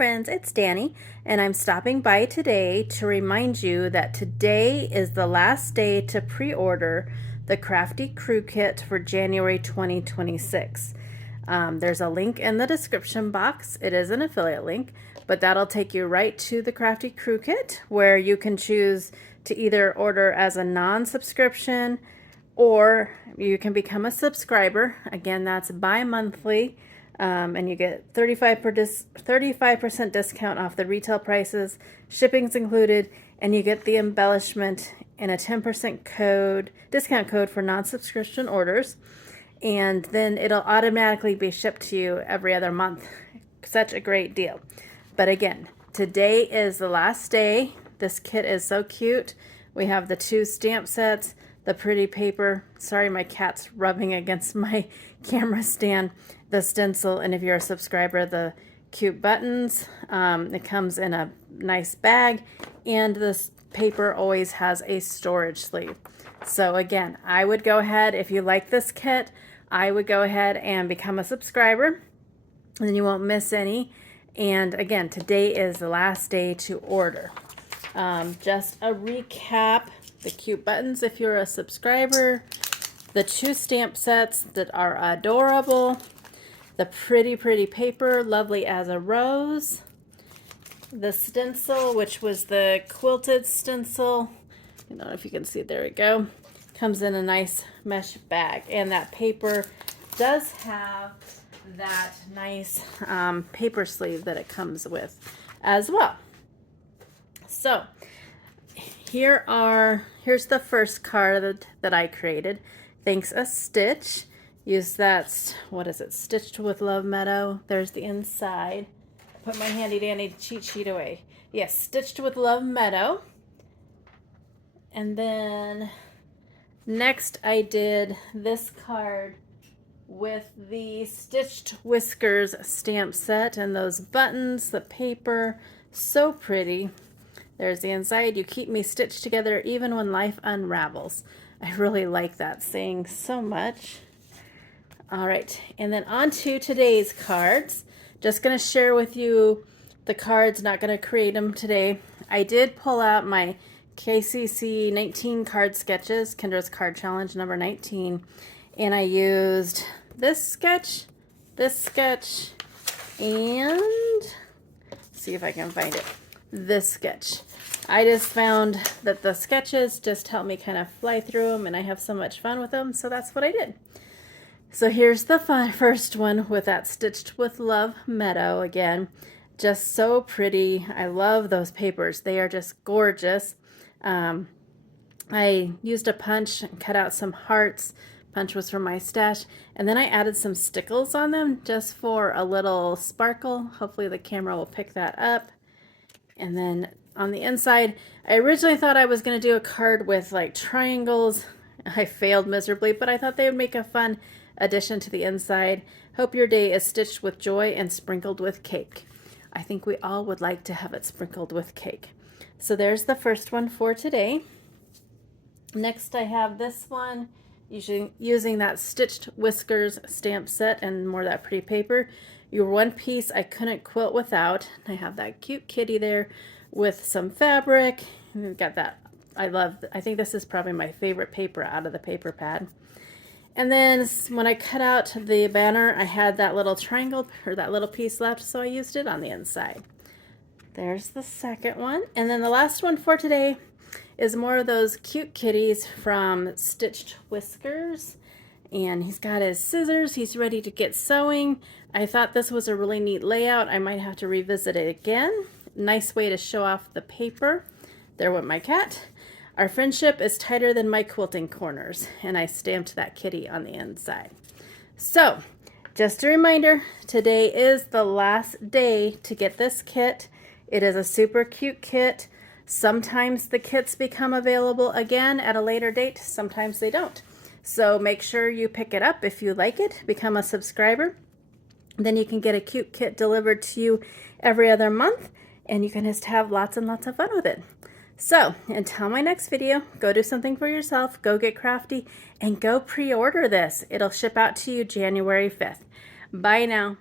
friends, it's Danny, and I'm stopping by today to remind you that today is the last day to pre-order the Crafty Crew Kit for January 2026. There's a link in the description box. It is an affiliate link, but that'll take you right to the Crafty Crew Kit, where you can choose to either order as a non-subscription or you can become a subscriber. Again, that's bi-monthly. And you get 35% discount off the retail prices, shipping's included, and you get the embellishment and a 10% discount code for non-subscription orders. And then it'll automatically be shipped to you every other month. Such a great deal. But again, today is the last day. This kit is so cute. We have the 2 stamp sets, the pretty paper. Sorry, my cat's rubbing against my camera stand. The stencil, and if you're a subscriber, the cute buttons. It comes in a nice bag, and this paper always has a storage sleeve. So again, I would go ahead, if you like this kit, I would go ahead and become a subscriber, and then you won't miss any. And again, today is the last day to order. Just a recap: the cute buttons if you're a subscriber, the 2 stamp sets that are adorable, the pretty paper, lovely as a rose, the stencil, which was the quilted stencil. I don't know if you can see it. There we go. Comes in a nice mesh bag, and that paper does have that nice paper sleeve that it comes with as well. So here's the first card that I created. Thanks a Stitch. Use that, what is it, Stitched with Love Meadow. There's the inside. Put my handy dandy cheat sheet away. Yes, Stitched with Love Meadow. And then next I did this card with the Stitched Whiskers stamp set and those buttons, the paper, so pretty. There's the inside. You keep me stitched together even when life unravels. I really like that saying so much. All right, and then on to today's cards. Just going to share with you the cards, not going to create them today. I did pull out my KCC 19 card sketches, Kendra's Card Challenge number 19, and I used this sketch, and see if I can find it, this sketch. I just found that the sketches just help me kind of fly through them, and I have so much fun with them, so that's what I did. So here's the first one with that Stitched with Love Meadow again. Just so pretty. I love those papers. They are just gorgeous. I used a punch and cut out some hearts. Punch was from my stash. And then I added some stickles on them just for a little sparkle. Hopefully the camera will pick that up. And then on the inside, I originally thought I was going to do a card with like triangles. I failed miserably, but I thought they would make a fun addition to the inside. Hope your day is stitched with joy and sprinkled with cake. I think we all would like to have it sprinkled with cake. So there's the first one for today. Next I have this one, using that Stitched Whiskers stamp set and more of that pretty paper. Your one piece I couldn't quilt without. I have that cute kitty there with some fabric. And we've got that. I think this is probably my favorite paper out of the paper pad. And then when I cut out the banner, I had that little triangle, or that little piece left, so I used it on the inside. There's the second one. And then the last one for today is more of those cute kitties from Stitched Whiskers. And he's got his scissors. He's ready to get sewing. I thought this was a really neat layout. I might have to revisit it again. Nice way to show off the paper. There went my cat. Our friendship is tighter than my quilting corners, and I stamped that kitty on the inside. So, just a reminder, today is the last day to get this kit. It is a super cute kit. Sometimes the kits become available again at a later date, sometimes they don't. So make sure you pick it up if you like it, become a subscriber. Then you can get a cute kit delivered to you every other month, and you can just have lots and lots of fun with it. So until my next video, go do something for yourself, go get crafty, and go pre-order this. It'll ship out to you January 5th. Bye now.